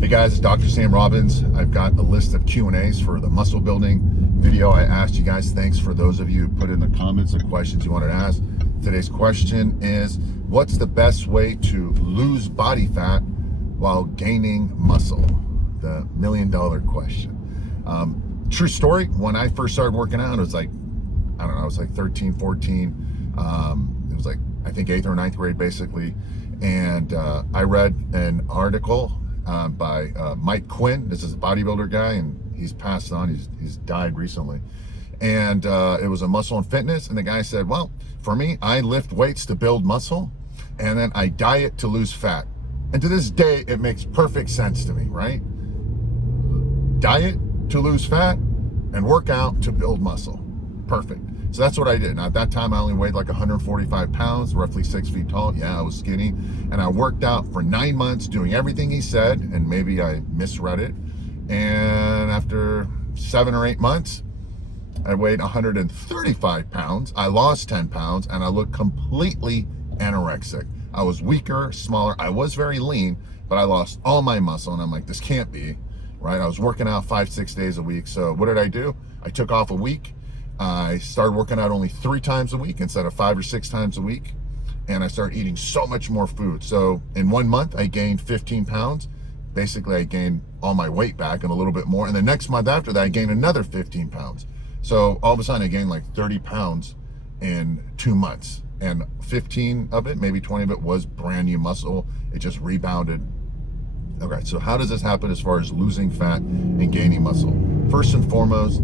Hey guys, it's Dr. Sam Robbins. I've got a list of Q&As for the muscle building video I asked you guys. Thanks for those of you who put in the comments the questions you wanted to ask. Today's question is, what's the best way to lose body fat while gaining muscle? The $1,000,000 question. True story, when I first started working out, it was like, I don't know, I was like 13, 14. It was like, I think 8th or 9th grade basically. And I read an article by Mike Quinn. This is a bodybuilder guy, and he's passed on. He's died recently. And it was a muscle and fitness. And the guy said, well, for me, I lift weights to build muscle, and then I diet to lose fat. And to this day, it makes perfect sense to me, right? Diet to lose fat and work out to build muscle. Perfect. So that's what I did. Now, at that time, I only weighed like 145 pounds, roughly 6 feet tall. Yeah, I was skinny. And I worked out for 9 months doing everything he said, and maybe I misread it. And after 7 or 8 months, I weighed 135 pounds. I lost 10 pounds, and I looked completely anorexic. I was weaker, smaller. I was very lean, but I lost all my muscle. And I'm like, this can't be, right? I was working out 5-6 days a week. So what did I do? I took off a week. I started working out only 3 times a week instead of 5 or 6 times a week. And I started eating so much more food. So in 1 month, I gained 15 pounds. Basically, I gained all my weight back and a little bit more. And the next month after that, I gained another 15 pounds. So all of a sudden, I gained like 30 pounds in 2 months. And 15 of it, maybe 20 of it, was brand new muscle. It just rebounded. Okay, so how does this happen as far as losing fat and gaining muscle? First and foremost,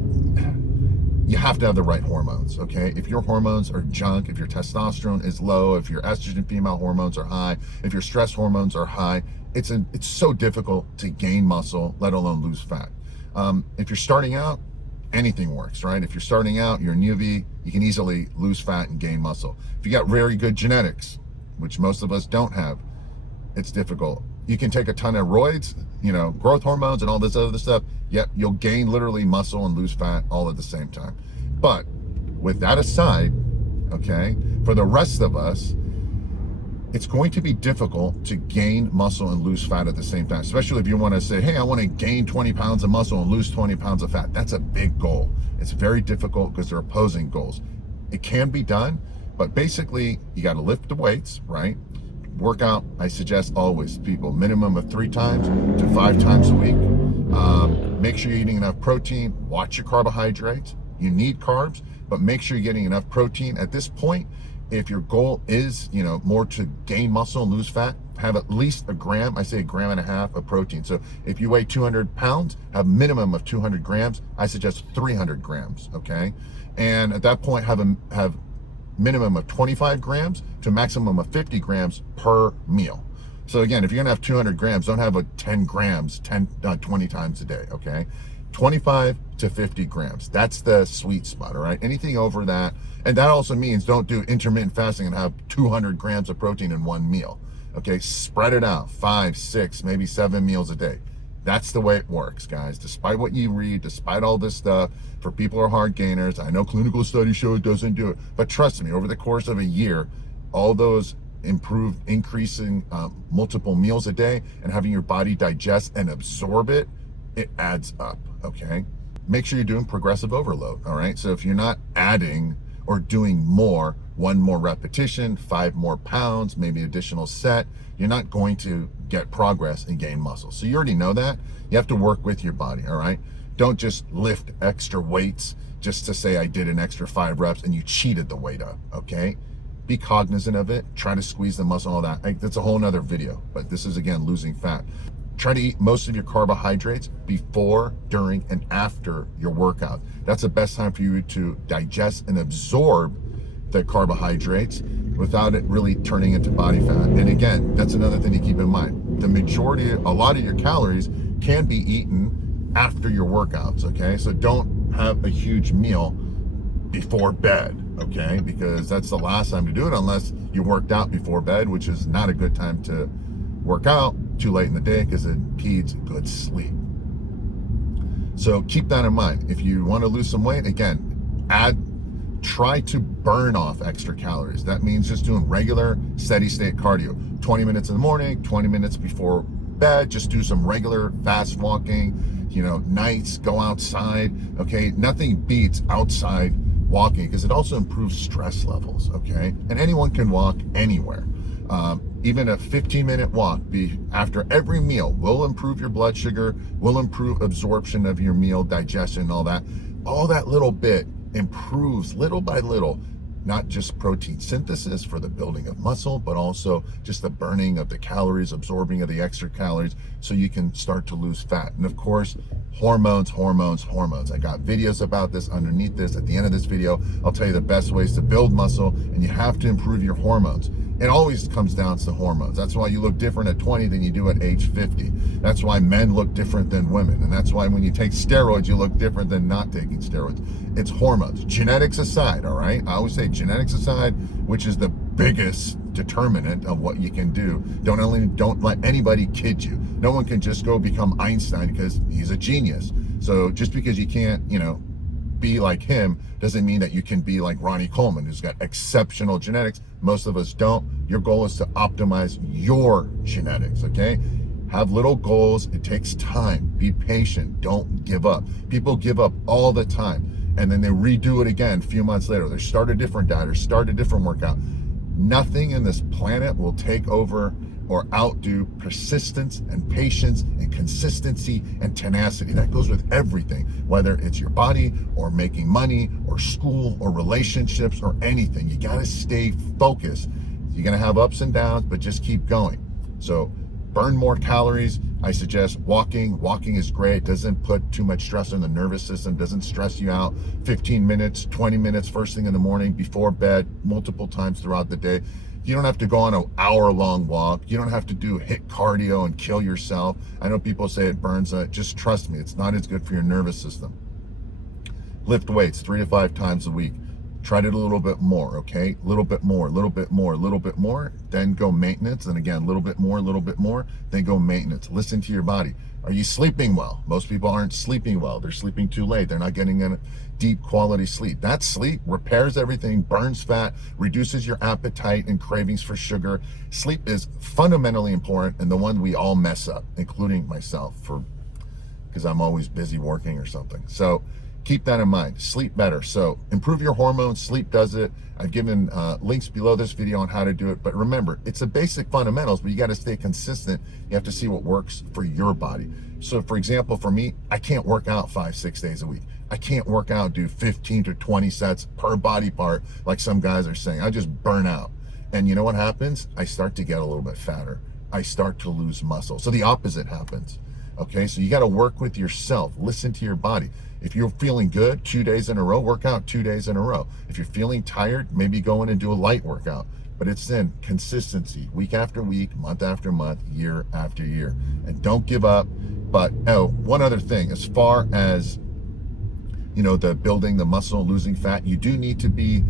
you have to have the right hormones, okay? If your hormones are junk, if your testosterone is low, if your estrogen female hormones are high, if your stress hormones are high, it's so difficult to gain muscle, let alone lose fat. If you're starting out, anything works, right? If you're starting out, you're a newbie, you can easily lose fat and gain muscle. If you got very good genetics, which most of us don't have, it's difficult. You can take a ton of roids, you know, growth hormones and all this other stuff, yet you'll gain literally muscle and lose fat all at the same time. But with that aside, okay, for the rest of us, it's going to be difficult to gain muscle and lose fat at the same time, especially if you want to say, hey, I want to gain 20 pounds of muscle and lose 20 pounds of fat. That's a big goal. It's very difficult because they're opposing goals. It can be done, but basically you got to lift the weights, right? Workout, I suggest always, people, minimum of 3 times to 5 times a week. Make sure you're eating enough protein. Watch your carbohydrates. You need carbs, but make sure you're getting enough protein. At this point, if your goal is, you know, more to gain muscle and lose fat, have at least a gram, I say 1.5 grams of protein. So if you weigh 200 pounds, have a minimum of 200 grams. I suggest 300 grams, okay? And at that point, have minimum of 25 grams to maximum of 50 grams per meal. So again, if you're gonna have 200 grams, don't have a 10 grams 20 times a day, okay? 25 to 50 grams, that's the sweet spot, all right? Anything over that, and that also means don't do intermittent fasting and have 200 grams of protein in one meal, okay? Spread it out, 5, 6, maybe 7 meals a day. That's the way it works, guys. Despite what you read, despite all this stuff, for people who are hard gainers, I know clinical studies show it doesn't do it, but trust me, over the course of a year, all those increasing multiple meals a day and having your body digest and absorb it, it adds up, okay? Make sure you're doing progressive overload, all right? So if you're not adding or doing more, 1 more repetition, 5 more pounds, maybe additional set, you're not going to get progress and gain muscle. So you already know that. You have to work with your body, all right? Don't just lift extra weights just to say I did an extra 5 reps and you cheated the weight up, okay? Be cognizant of it. Try to squeeze the muscle, all that. That's a whole nother video, but this is, again, losing fat. Try to eat most of your carbohydrates before, during, and after your workout. That's the best time for you to digest and absorb the carbohydrates without it really turning into body fat. And again, that's another thing to keep in mind. The majority, a lot of your calories can be eaten after your workouts, okay? So don't have a huge meal before bed, okay? Because that's the last time to do it unless you worked out before bed, which is not a good time to work out too late in the day because it impedes good sleep. So keep that in mind. If you want to lose some weight, again, try to burn off extra calories. That means just doing regular steady state cardio, 20 minutes in the morning, 20 minutes before bed, just do some regular fast walking, you know, nights, go outside, okay? Nothing beats outside walking because it also improves stress levels, okay? And anyone can walk anywhere. Even a 15-minute walk after every meal will improve your blood sugar, will improve absorption of your meal, digestion, and all that. All that little bit improves little by little, not just protein synthesis for the building of muscle, but also just the burning of the calories, absorbing of the extra calories, so you can start to lose fat. And of course, hormones. I got videos about this underneath this. At the end of this video, I'll tell you the best ways to build muscle, and you have to improve your hormones. It always comes down to hormones. That's why you look different at 20 than you do at age 50. That's why men look different than women. And that's why when you take steroids, you look different than not taking steroids. It's hormones. Genetics aside, all right? I always say genetics aside, which is the biggest determinant of what you can do. Don't let anybody kid you. No one can just go become Einstein because he's a genius. So just because you can't, you know, be like him doesn't mean that you can be like Ronnie Coleman, who's got exceptional genetics. Most of us don't. Your goal is to optimize your genetics, okay? Have little goals. It takes time. Be patient. Don't give up. People give up all the time, and then they redo it again a few months later. They start a different diet or start a different workout. Nothing in this planet will take over or outdo persistence and patience and consistency and tenacity. That goes with everything, whether it's your body or making money or school or relationships or anything. You got to stay focused. You're going to have ups and downs, but just keep going. So burn more calories. I suggest walking. Walking is great. Doesn't put too much stress on the nervous system, doesn't stress you out. 15 minutes, 20 minutes first thing in the morning, before bed, multiple times throughout the day. You don't have to go on an hour-long walk. You don't have to do HIIT cardio and kill yourself. I know people say it burns. Just trust me, it's not as good for your nervous system. Lift weights 3 to 5 times a week. Try it a little bit more, okay? A little bit more, then go maintenance. And again, a little bit more, then go maintenance. Listen to your body. Are you sleeping well? Most people aren't sleeping well. They're sleeping too late. They're not getting a deep quality sleep. That sleep repairs everything, burns fat, reduces your appetite and cravings for sugar. Sleep is fundamentally important, and the one we all mess up, including myself, because I'm always busy working or something. So keep that in mind. Sleep better. So improve your hormones. Sleep does it. I've given links below this video on how to do it. But remember, it's the basic fundamentals, but you got to stay consistent. You have to see what works for your body. So for example, for me, I can't work out 5-6 days a week. I can't work out, do 15 to 20 sets per body part like some guys are saying. I just burn out. And you know what happens? I start to get a little bit fatter. I start to lose muscle. So the opposite happens. Okay, so you got to work with yourself. Listen to your body. If you're feeling good 2 days in a row, work out 2 days in a row. If you're feeling tired, maybe go in and do a light workout. But it's in consistency, week after week, month after month, year after year. And don't give up. But one other thing, as far as, you know, the building the muscle, losing fat, you do need to be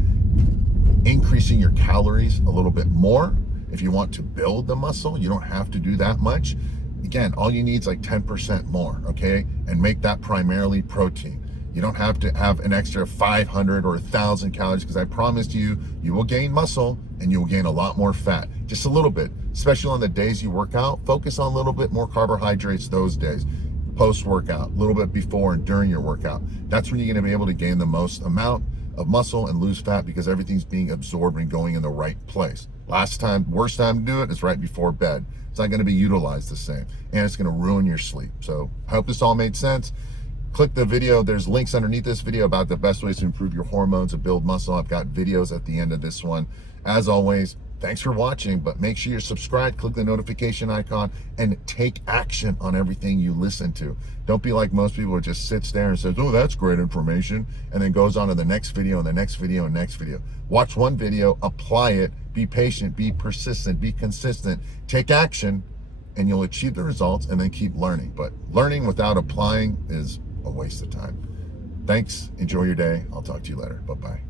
increasing your calories a little bit more. If you want to build the muscle, you don't have to do that much. Again, all you need is like 10% more, okay? And make that primarily protein. You don't have to have an extra 500 or 1,000 calories, because I promise you, you will gain muscle and you will gain a lot more fat. Just a little bit, especially on the days you work out. Focus on a little bit more carbohydrates those days. Post-workout, a little bit before and during your workout. That's when you're going to be able to gain the most amount of muscle and lose fat, because everything's being absorbed and going in the right place. Worst time to do it is right before bed. It's not going to be utilized the same, and it's going to ruin your sleep. So I hope this all made sense. Click the video. There's links underneath this video about the best ways to improve your hormones and build muscle. I've got videos at the end of this one. As always, thanks for watching, but make sure you're subscribed, click the notification icon, and take action on everything you listen to. Don't be like most people who just sits there and says, oh, that's great information, and then goes on to the next video and the next video and next video. Watch one video, apply it, be patient, be persistent, be consistent, take action, and you'll achieve the results, and then keep learning. But learning without applying is a waste of time. Thanks. Enjoy your day. I'll talk to you later. Bye-bye.